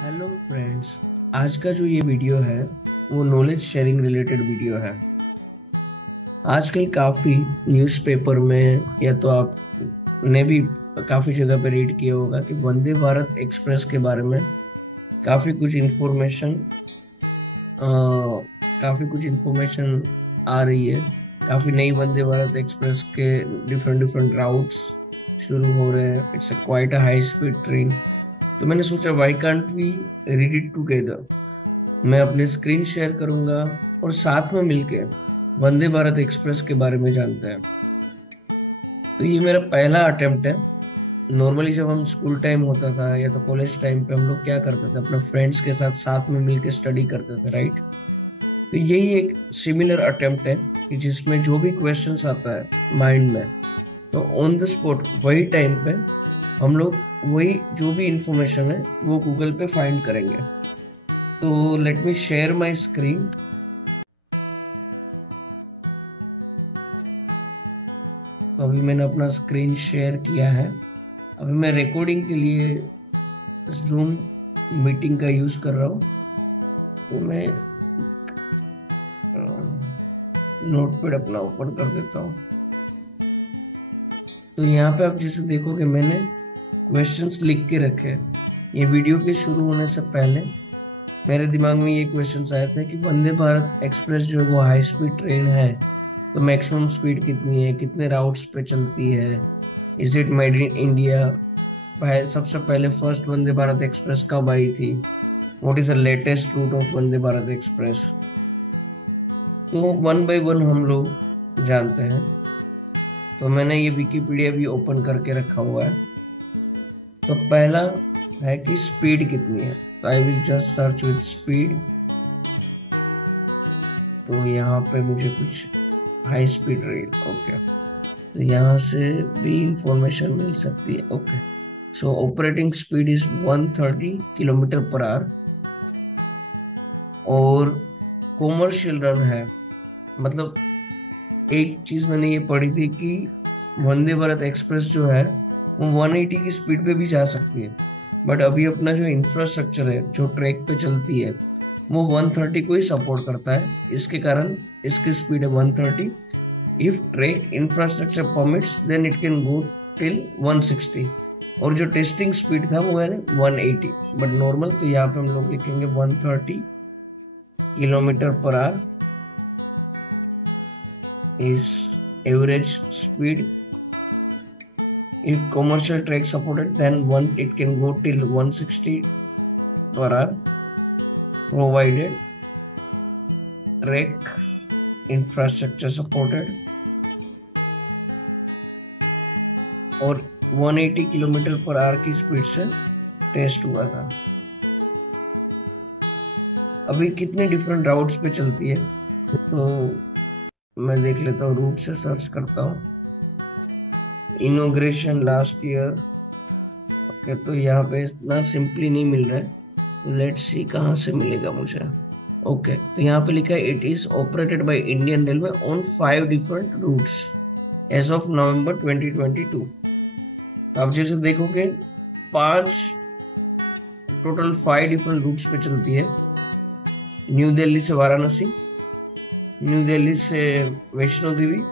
Hello friends. आज का जो ये वीडियो है वो नॉलेज शेयरिंग रिलेटेड वीडियो है। आजकल काफ़ी न्यूज़पेपर में या तो आपने भी काफ़ी जगह पे रीड किया होगा कि वंदे भारत एक्सप्रेस के बारे में काफ़ी कुछ इंफॉर्मेशन काफ़ी कुछ इंफॉर्मेशन आ रही है। काफ़ी नई वंदे भारत एक्सप्रेस के डिफरेंट डिफरेंट राउट्स शुरू हो रहे हैं। It's quite a high speed train. तो मैंने सोचा why can't we read it together. मैं अपने स्क्रीन शेयर करूंगा और साथ में मिलके वंदे भारत एक्सप्रेस के बारे में जानते हैं। तो ये मेरा पहला अटेम्प्ट है। नॉर्मली जब हम स्कूल टाइम होता था या तो कॉलेज टाइम पे हम लोग क्या करते थे, अपने फ्रेंड्स के साथ साथ में मिलके स्टडी करते थे, राइट। तो यही एक सिमिलर अटेम्प्ट है कि जिसमें जो भी क्वेश्चंस आता है माइंड में, तो ऑन द स्पॉट वही टाइम पे हम लोग वही जो भी इंफॉर्मेशन है वो गूगल पे फाइंड करेंगे। तो let me share my screen. तो अभी मैंने अपना स्क्रीन शेयर किया है। अभी मैं रिकॉर्डिंग के लिए जूम मीटिंग का यूज कर रहा हूँ। तो मैं नोटपैड अपना ओपन कर देता हूँ। तो यहाँ पे आप जैसे देखोगे मैंने क्वेश्चंस लिख के रखे हैं। ये वीडियो के शुरू होने से पहले मेरे दिमाग में ये क्वेश्चंस आए थे कि वंदे भारत एक्सप्रेस जो है वो हाई स्पीड ट्रेन है, तो मैक्सिमम स्पीड कितनी है, कितने राउट्स पे चलती है, is it made in India, सबसे पहले फर्स्ट वंदे भारत एक्सप्रेस कब आई थी, what is the latest route of Vande Bharat express. तो वन बाय वन हम लोग जानते हैं। तो मैंने ये विकिपीडिया भी ओपन करके रखा हुआ है। तो पहला है कि स्पीड कितनी है। तो I will just search with speed. तो यहाँ पे मुझे कुछ हाई स्पीड रेल, ओके। तो यहाँ से भी इंफॉर्मेशन मिल सकती है, okay. So operating speed is 130 kilometre per hour. और कॉमर्शियल रन है, मतलब एक चीज मैंने ये पढ़ी थी कि वंदे भारत एक्सप्रेस जो है वो 180 की स्पीड पे भी जा सकती है। बट अभी अपना जो इंफ्रास्ट्रक्चर है, जो ट्रैक पे चलती है, वो 130 को ही सपोर्ट करता है। इसके कारण इसकी स्पीड है 130। If track infrastructure permits then it can go till 160। और जो टेस्टिंग स्पीड था वो है 180, बट नॉर्मल। तो यहाँ पे हम लोग लिखेंगे 130 kilometre per hour is average speed. If commercial track supported, then it can go till 160 per hour, provided track infrastructure supported। और 180 किलोमीटर पर आवर की स्पीड से टेस्ट हुआ था। अभी कितने डिफरेंट राउट्स पे चलती है, तो मैं देख लेता हूँ, रूट से सर्च करता हूँ। Inauguration last year, okay. तो यहाँ पे इतना सिंपली नहीं मिल रहा है, तो लेट्स सी कहाँ से मिलेगा मुझे। ओके, तो यहाँ पे लिखा है it is operated by Indian Railway on 5 different routes as of November 2022। तो आप जैसे देखोगे 5, टोटल 5 डिफरेंट रूट्स पे चलती है। न्यू दिल्ली से वाराणसी, न्यू दिल्ली से वैष्णो देवी।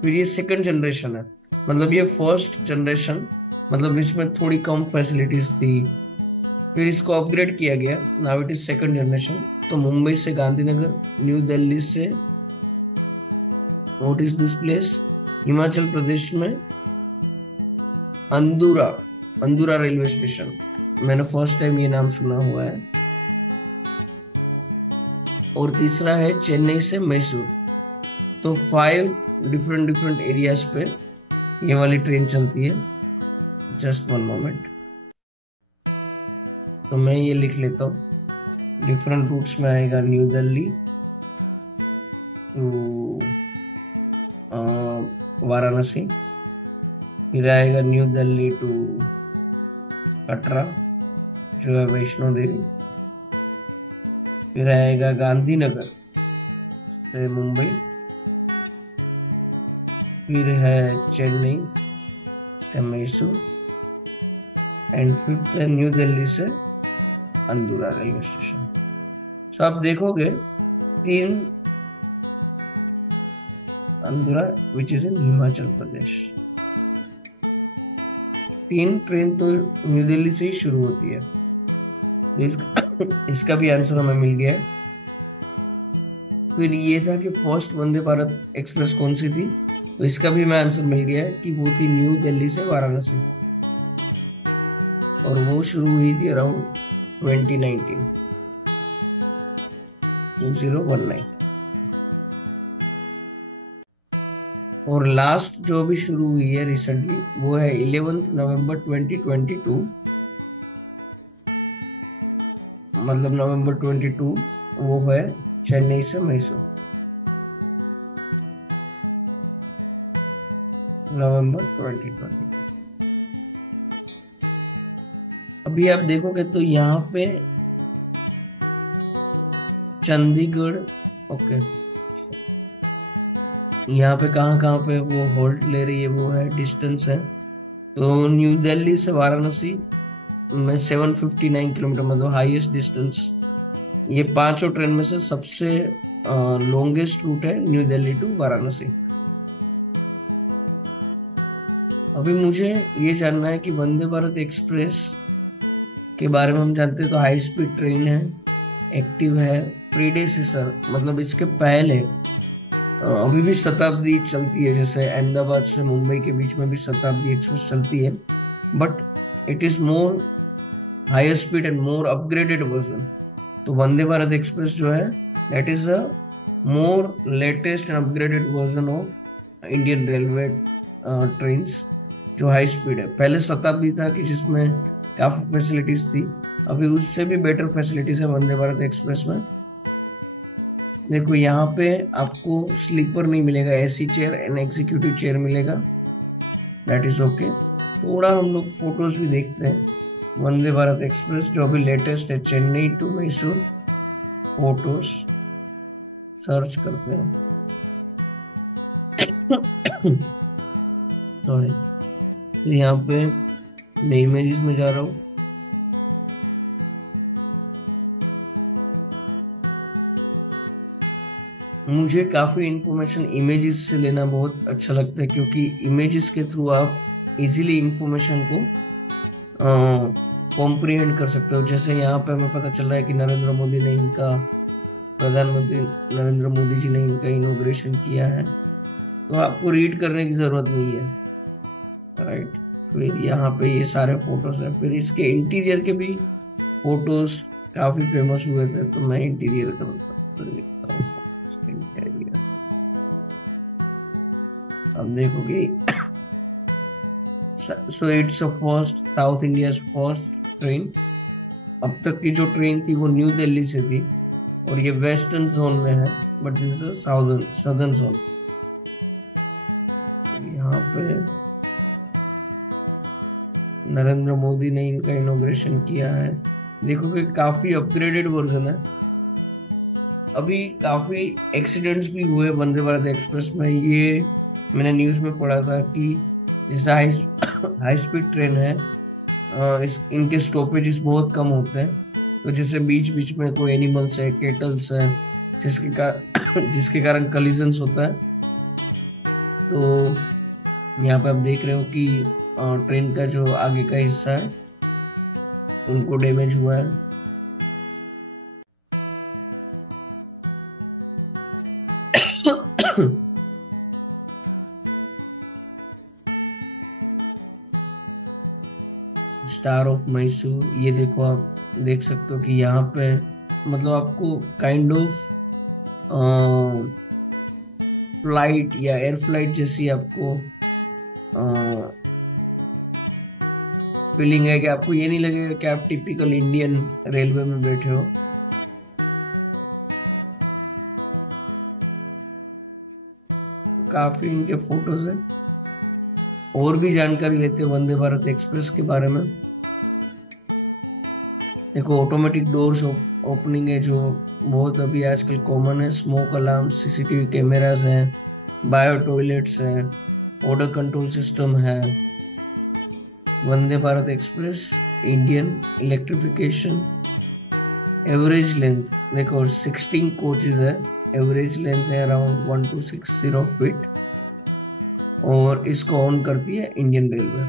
फिर ये सेकंड जनरेशन है, मतलब ये फर्स्ट जनरेशन, मतलब इसमें थोड़ी कम फैसिलिटीज थी। फिर इसको अपग्रेड किया गया, now it is second generation. तो मुंबई से गांधीनगर, न्यू दिल्ली से what is this place, Himachal Pradesh में अंदूरा, अंदूरा रेलवे स्टेशन। मैंने फर्स्ट टाइम ये नाम सुना हुआ है। और तीसरा है चेन्नई से मैसूर। तो 5 डिफरेंट डिफरेंट एरियाज पे ये वाली ट्रेन चलती है। जस्ट वन मोमेंट, तो मैं ये लिख लेता हूँ। डिफरेंट रूट्स में आएगा न्यू दिल्ली टू वाराणसी, फिर आएगा न्यू दिल्ली टू कटरा जो है वैष्णो देवी, फिर आएगा गांधीनगर से मुंबई, फिर है चेन्नई से मैसूर, एंड फिफ्थ है न्यू दिल्ली से अंदुरा रेलवे स्टेशन। सो आप देखोगे तीन Andura which is in Himachal Pradesh, तीन ट्रेन तो न्यू दिल्ली से ही शुरू होती है। तो इसका भी आंसर हमें मिल गया है। फिर ये था कि फर्स्ट वंदे भारत एक्सप्रेस कौन सी थी, तो इसका भी हमें आंसर मिल गया है कि वो थी न्यू दिल्ली से वाराणसी, और वो शुरू हुई थी अराउंड 2019 2019। और लास्ट जो भी शुरू हुई है रिसेंटली वो है 11 नवंबर 2022, मतलब नवंबर 22, वो है चेन्नई से मैसूर, नवंबर 2022। अभी आप देखोगे तो यहाँ पे चंडीगढ़, ओके, यहाँ पे कहाँ कहाँ पे वो होल्ड ले रही है वो है डिस्टेंस है। तो न्यू दिल्ली से वाराणसी में 759 किलोमीटर, मतलब हाईएस्ट डिस्टेंस। ये पांचों ट्रेन में से सबसे लॉन्गेस्ट रूट है न्यू दिल्ली टू वाराणसी। अभी मुझे ये जानना है कि वंदे भारत एक्सप्रेस के बारे में हम जानते हैं तो हाई स्पीड ट्रेन है, एक्टिव है, प्रीडेसेसर मतलब इसके पहले अभी भी शताब्दी चलती है, जैसे अहमदाबाद से मुंबई के बीच में भी शताब्दी एक्सप्रेस चलती है, but it is more higher speed and more upgraded version. तो वंदे भारत एक्सप्रेस जो है that is a more latest and upgraded version of Indian Railway trains जो हाई स्पीड है। पहले शताब्दी था कि जिसमें काफी फैसिलिटीज थी, अभी उससे भी बेटर फैसिलिटीज है वंदे भारत एक्सप्रेस में। देखो यहाँ पे आपको स्लीपर नहीं मिलेगा, AC chair and executive chair मिलेगा, दैट इज ओके। थोड़ा हम लोग फोटोज भी देखते हैं वंदे भारत एक्सप्रेस जो अभी लेटेस्ट है, Chennai to Mysore, photos search करते हैं। सॉरी, तो यहाँ पे मैं इमेजेस में जा रहा हूँ। मुझे काफी इंफॉर्मेशन इमेजेस से लेना बहुत अच्छा लगता है, क्योंकि इमेजेस के थ्रू आप इजीली इंफॉर्मेशन को कॉम्प्रिहेंड कर सकते हो। जैसे यहाँ पे हमें पता चल रहा है कि प्रधानमंत्री नरेंद्र मोदी जी ने इनका इनॉग्रेशन किया है, तो आपको रीड करने की जरूरत नहीं है, राइट। फिर यहाँ पे ये सारे फोटोज है, फिर इसके इंटीरियर के भी फोटोज काफी फेमस हुए थे, तो मैं इंटीरियर का लिखता हूँ। अब देखोगे so it's a first south India first train. अब तक की जो ट्रेन थी वो न्यू दिल्ली से थी और ये वेस्टर्न जोन में है, but this is southern zone. यहाँ पे नरेंद्र मोदी ने इनका इनॉग्रेशन किया है। देखोगे काफी अपग्रेडेड वर्जन है। अभी काफी एक्सीडेंट्स भी हुए वंदे भारत एक्सप्रेस में, ये मैंने न्यूज में पढ़ा था कि जैसे हाई स्पीड ट्रेन है, इनके स्टॉपेजेस बहुत कम होते हैं, तो जैसे बीच बीच में कोई एनिमल्स है, केटल्स है, जिसके कारण कलिजन्स होता है। तो यहाँ पे आप देख रहे हो कि ट्रेन का जो आगे का हिस्सा है उनको डैमेज हुआ है। स्टार ऑफ मैसूर, ये देखो आप देख सकते हो कि यहाँ पे मतलब आपको काइंड ऑफ फ्लाइट या एयर फ्लाइट जैसी आपको फीलिंग है कि आपको ये नहीं लगेगा कि आप टिपिकल इंडियन रेलवे में बैठे हो। तो काफी इनके फोटोज है। और भी जानकारी लेते हैं वंदे भारत एक्सप्रेस के बारे में। देखो ऑटोमेटिक डोर्स ओपनिंग है जो बहुत अभी आजकल कॉमन है, स्मोक अलार्म, सीसीटीवी कैमरास हैं, बायो टॉयलेट्स हैं, ऑर्डर कंट्रोल सिस्टम है, Vande Bharat express, Indian electrification. Average length देखो 16 कोचेज है, एवरेज लेंथ है अराउंड 1260 फीट, और इसको ऑन करती है इंडियन रेलवे।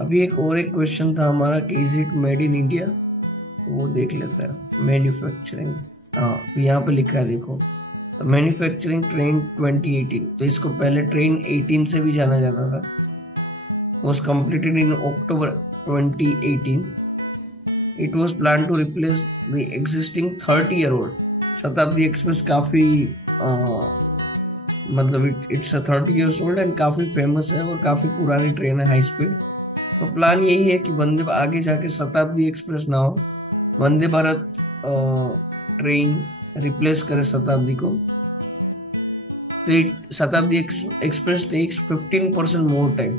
अभी एक क्वेश्चन था हमारा कि is it made in India, तो वो देख लेते हैं। मैन्युफैक्चरिंग, हाँ तो यहाँ पे लिखा है देखो, मैन्युफैक्चरिंग ट्रेन 2018, तो इसको पहले ट्रेन 18 से भी जाना जाता था। was completed in October 2018. It was planned to replace the existing 30-year-old शताब्दी एक्सप्रेस। काफी मतलब it's a 30 years old and काफी फेमस है और काफी पुरानी ट्रेन है, हाई स्पीड। तो प्लान यही है कि वंदे आगे जाके शताब्दी एक्सप्रेस ना हो, वंदे भारत ट्रेन रिप्लेस करे शताब्दी को। तो शताब्दी express takes 15% more time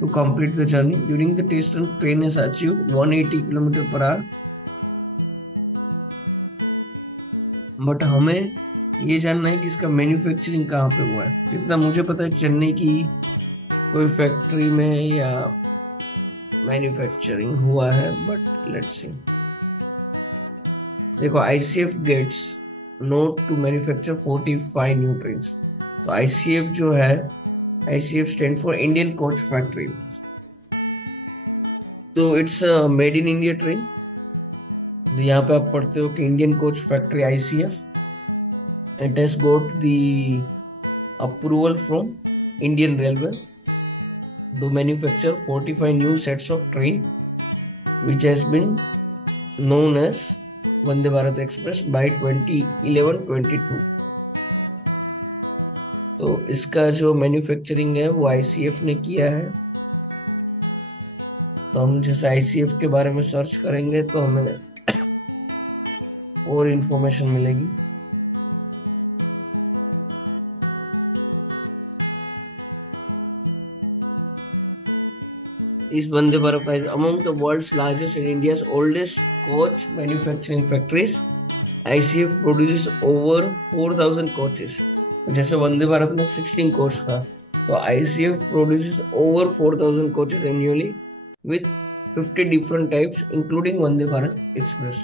to complete the journey. During the test run, train has achieved 180 km/h. But हमें ये जानना है कि इसका मैन्युफैक्चरिंग कहाँ पे हुआ है। जितना मुझे पता है चेन्नई की कोई फैक्ट्री में या मैन्युफैक्चरिंग हुआ है, बट लेट्स सी। देखो ICF gets note to manufacture 45 new train. तो आईसीएफ जो है, ICF stand for Indian coach factory. तो it's made in India train. यहाँ पे आप पढ़ते हो कि Indian coach factory ICF it has got the approval from Indian railway to manufacture 45 new sets of train which has been known as Vande Bharat express by 2011-22। तो इसका जो मैन्युफैक्चरिंग है वो आईसीएफ ने किया है। तो हम जैसे आईसीएफ के बारे में सर्च करेंगे तो हमें और इंफॉर्मेशन मिलेगी। इस Vande Bharat is among the world's largest and India's oldest coach manufacturing factories. ICF produces over 4,000 coaches. जैसे वंदे भारत में 16 कोच था, तो ICF produces over 4,000 coaches annually with 50 different types, including Vande Bharat Express.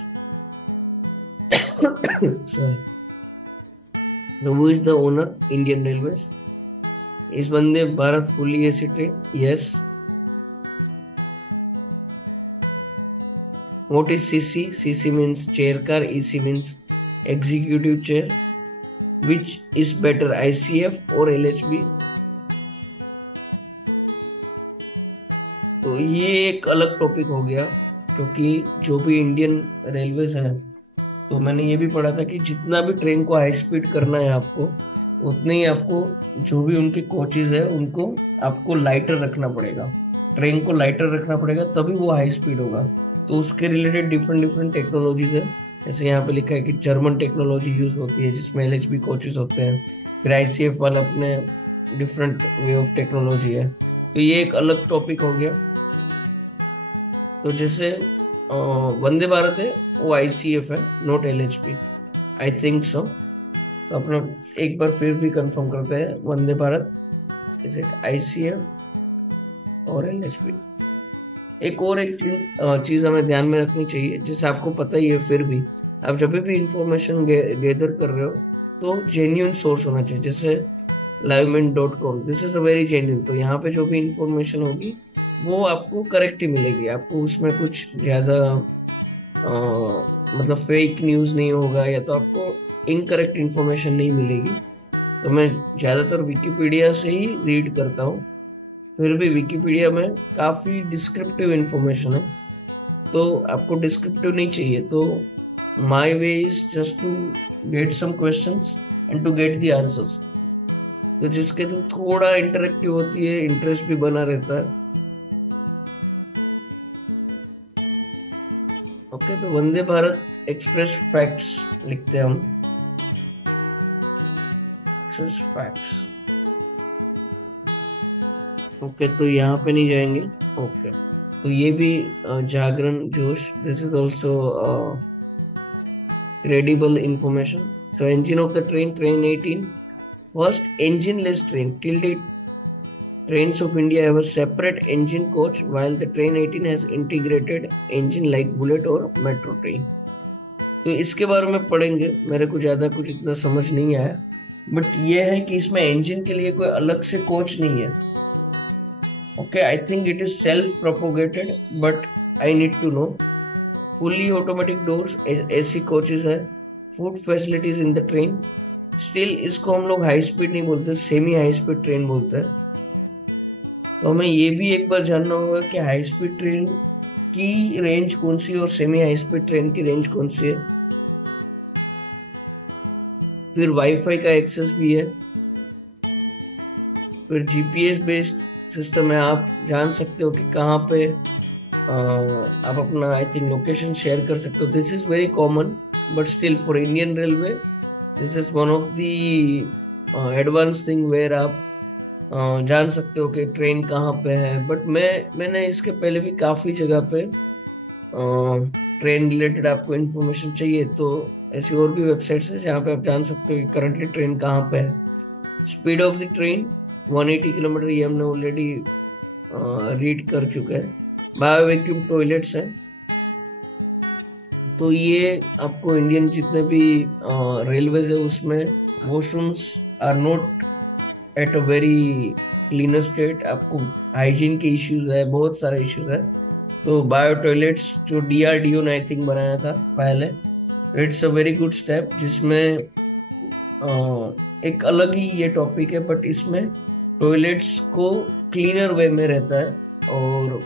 Sorry. Now, who is the owner? Indian Railways. Is Vande Bharat fully AC train? Yes. What is CC? CC means chair car, EC means executive chair. Which is better, ICF or LHB? तो ये एक अलग topic हो गया, क्योंकि जो भी Indian railways है, तो मैंने ये भी पढ़ा था कि जितना भी ट्रेन को हाई स्पीड करना है आपको, उतने ही आपको जो भी उनके कोचेज है उनको आपको लाइटर रखना पड़ेगा, ट्रेन को लाइटर रखना पड़ेगा, तभी वो हाई स्पीड होगा। तो उसके रिलेटेड डिफरेंट टेक्नोलॉजीज है। जैसे यहाँ पे लिखा है कि जर्मन टेक्नोलॉजी यूज होती है जिसमें एलएचबी कोचेज होते हैं, फिर आईसीएफ वाला अपने डिफरेंट वे ऑफ टेक्नोलॉजी है। तो ये एक अलग टॉपिक हो गया। तो जैसे वंदे भारत है वो आईसीएफ है, not LHB, I think so. तो अपना एक बार फिर भी कंफर्म करते हैं, Vande Bharat is it ICF और एलएचबी। एक चीज हमें ध्यान में रखनी चाहिए, जैसे आपको पता ही है, फिर भी आप जब भी इंफॉर्मेशन गैदर कर रहे हो तो जेन्युइन सोर्स होना चाहिए। जैसे livemint.com, this is a very genuine. तो यहाँ पे जो भी इंफॉर्मेशन होगी वो आपको करेक्ट ही मिलेगी, आपको उसमें कुछ ज्यादा मतलब फेक न्यूज नहीं होगा या तो आपको इनकरेक्ट इंफॉर्मेशन नहीं मिलेगी। तो मैं ज्यादातर विकिपीडिया से ही रीड करता हूँ, फिर भी विकिपीडिया में काफी डिस्क्रिप्टिव इंफॉर्मेशन है, तो आपको डिस्क्रिप्टिव नहीं चाहिए। तो my way is just to get some questions and to get the answers, तो जिसके तो थोड़ा इंटरेक्टिव होती है, इंटरेस्ट भी बना रहता है। ओके, तो वंदे भारत एक्सप्रेस फैक्ट्स लिखते हैं हम, एक्सप्रेस फैक्ट्स। ओके, तो यहाँ पे नहीं जाएंगे। ओके, तो ये भी जागरण जोश, this is also credible information. So engine of the train 18, first engineless train till date Trains of India have a separate engine coach, while the Train 18 has integrated engine like bullet और metro train. तो इसके बारे में पढ़ेंगे, मेरे को ज़्यादा कुछ इतना समझ नहीं आया, बट ये है कि इसमें इंजन के लिए कोई अलग से कोच नहीं है. Okay, I think it is self propagated, but I need to know. Fully automatic doors, AC coaches है, food facilities in the train. Still इसको हम लोग हाई स्पीड नहीं बोलते, सेमी हाई स्पीड ट्रेन बोलते हैं. तो हमें ये भी एक बार जानना होगा कि हाई स्पीड ट्रेन की रेंज कौन सी है और सेमी हाई स्पीड ट्रेन की रेंज कौन सी है. फिर वाईफाई का एक्सेस भी है. फिर जीपीएस बेस्ड सिस्टम है, आप जान सकते हो कि कहाँ पे आप अपना आई थिंक लोकेशन शेयर कर सकते हो. This is very common, but still for Indian railway this is one of the advance thing where आप जान सकते हो कि ट्रेन कहाँ पे है. बट मैंने इसके पहले भी काफ़ी जगह पे ट्रेन रिलेटेड आपको इन्फॉर्मेशन चाहिए तो ऐसी और भी वेबसाइट्स है जहाँ पे आप जान सकते हो कि करंटली ट्रेन कहाँ पे है. Speed of the train 180 kilometre, ये हमने ऑलरेडी रीड कर चुके हैं. बायो वैक्यूम टॉयलेट्स हैं, तो ये आपको इंडियन जितने भी रेलवेज है उसमें washrooms are not at a very cleaner state. आपको हाइजीन के इश्यूज है, बहुत सारे इश्यूज है. तो बायो टॉयलेट्स जो डीआरडीओ ने आई थिंक बनाया था पहले, it's a very good step, जिसमें एक अलग ही ये टॉपिक है, बट इसमें टॉयलेट्स को क्लीनर वे में रहता है. और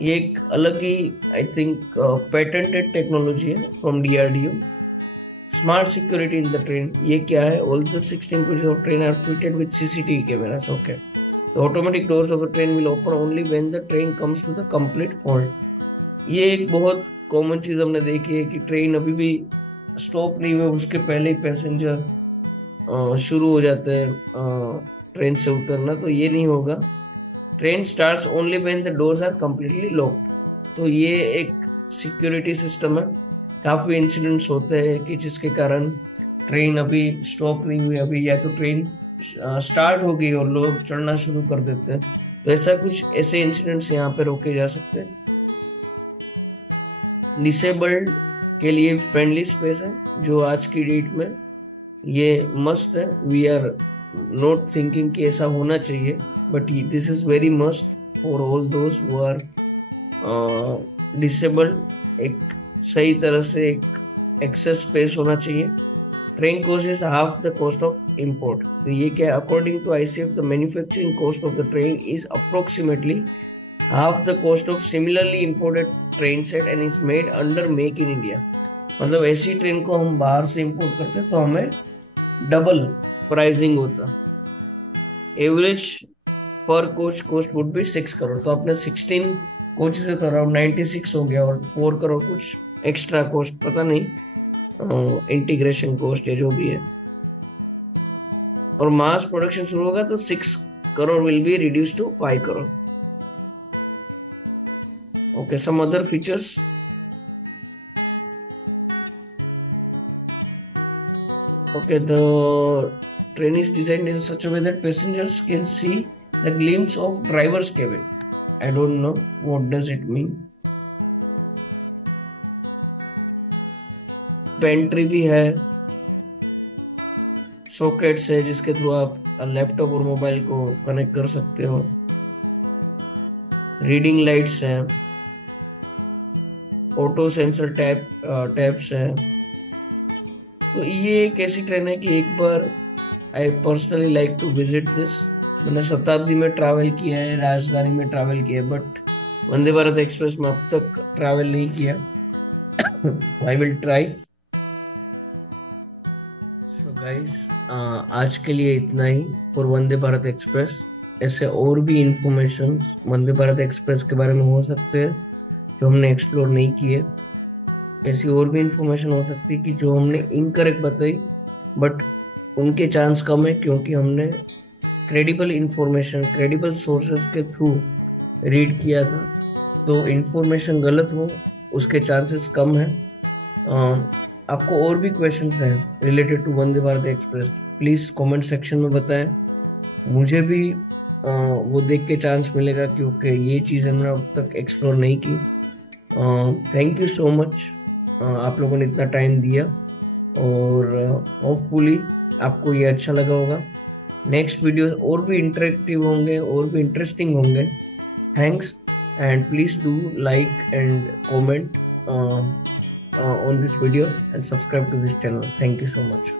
ये एक अलग ही आई थिंक पेटेंटेड टेक्नोलॉजी है from DRDO. Smart security in the train, ये क्या है? All the 16 coaches of train are fitted with CCTV cameras. Okay, the automatic doors of a train will open only when the train comes to the complete halt. ये एक बहुत common चीज हमने देखी है कि ट्रेन अभी भी स्टॉप नहीं हुए, उसके पहले ही पैसेंजर शुरू हो जाते हैं ट्रेन से उतरना. तो ये नहीं होगा. Train starts only when the doors are completely locked. तो ये एक सिक्योरिटी सिस्टम है. काफ़ी इंसिडेंट्स होते हैं कि जिसके कारण ट्रेन अभी स्टॉप नहीं हुई, अभी या तो ट्रेन स्टार्ट हो गई और लोग चढ़ना शुरू कर देते हैं. तो ऐसा कुछ ऐसे इंसिडेंट्स यहाँ पे रोके जा सकते हैं. डिसेबल्ड के लिए फ्रेंडली स्पेस है, जो आज की डेट में ये मस्ट है. वी आर नॉट थिंकिंग कि ऐसा होना चाहिए, but this is very must for all those who are disabled. एक सही तरह से एक एक्सेस स्पेस होना चाहिए. Train cost is half the cost of import. तो ये क्या? According to ICF the manufacturing cost of the train is approximately half the cost of similarly imported train set and is made under make in India. मतलब ऐसी train को हम बाहर से import करते तो हमें डबल प्राइसिंग होता. एवरेज पर coach cost would be 6 crore. तो आपने 16 कोचेस है तो अराउंड 96 हो गया, और 4 करोड़ कुछ एक्स्ट्रा कॉस्ट, पता नहीं इंटीग्रेशन कॉस्ट या जो भी है. और मास प्रोडक्शन शुरू होगा तो 6 crore will be reduce to 5 crore. Okay, some other features. Okay, the train is designed in such a way that passengers can see the glimpse of driver's cabin. I don't know what does it mean. Pantry भी है, sockets है जिसके through आप laptop और mobile को connect कर सकते हो. रीडिंग लाइट्स है, ऑटो सेंसर टैब्स है. तो ये एक ऐसी ट्रेन है कि एक बार I personally like to visit this. मैंने शताब्दी में ट्रैवल किया है, राजधानी में ट्रैवल किया है, बट वंदे भारत एक्सप्रेस में अब तक ट्रैवल नहीं किया. I will try. So guys, आज के लिए इतना ही फॉर वंदे भारत एक्सप्रेस. ऐसे और भी इंफॉर्मेशन वंदे भारत एक्सप्रेस के बारे में हो सकते हैं जो हमने एक्सप्लोर नहीं किए. ऐसी और भी इंफॉर्मेशन हो सकती है कि जो हमने इनकरेक्ट बताई, बट उनके चांस कम है क्योंकि हमने क्रेडिबल इंफॉर्मेशन क्रेडिबल सोर्सेज के थ्रू रीड किया था. तो इंफॉर्मेशन गलत हो उसके चांसेस कम है. आपको और भी क्वेश्चंस हैं related to Vande Bharat express, please comment section में बताएं. मुझे भी वो देख के चांस मिलेगा कि ओके ये चीज़ हमने अब तक एक्सप्लोर नहीं की। थैंक यू सो मच, आप लोगों ने इतना टाइम दिया, और होपफुली आपको ये अच्छा लगा होगा। नेक्स्ट वीडियो और भी इंटरेक्टिव होंगे और भी इंटरेस्टिंग होंगे। Thanks, and please do like and comment on this video and subscribe to this channel. Thank you so much.